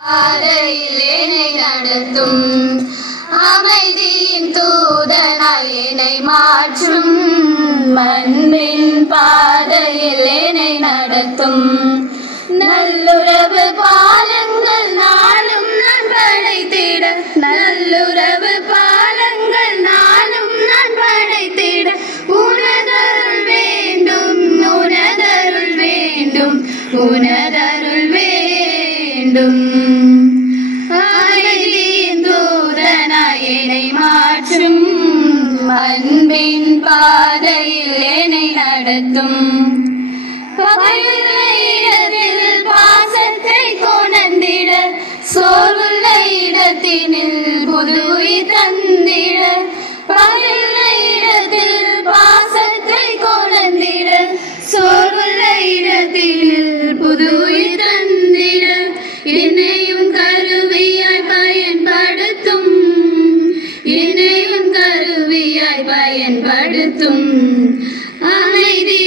பாதையில் என்னை நடத்தும் அமைதியின் தூதனாய் என்னை மாற்றும் அன்பின் பாதையில் என்னை நடத்தும் நல்லுறவு பாலங்கள் நானும் நான் படைத்திட நல்லுறவு பாலங்கள் நானும் நான் படைத்திட உனதருள் வேண்டும் உனதருள் வேண்டும் உனதருள் வேண்டும் அமைதியின் தூதனாய் என்னை மாற்றும் அன்பின் பாதையில் என்னை நடத்தும் பகையுள்ள இடத்தில் பாசத்தை கொணர்ந்திட சோர்வுள்ள இடத்தினில் புது உயிர் தந்திட பகையுள்ள இடத்தில் பாசத்தை கொணர்ந்திட சோர்வுள்ள இடத்தினில் புது உயிர் தந்திட என்னையும் கருவியாய் பயன்படுத்தும் என்னையும் கருவியாய் பயன்படுத்தும் அமைதி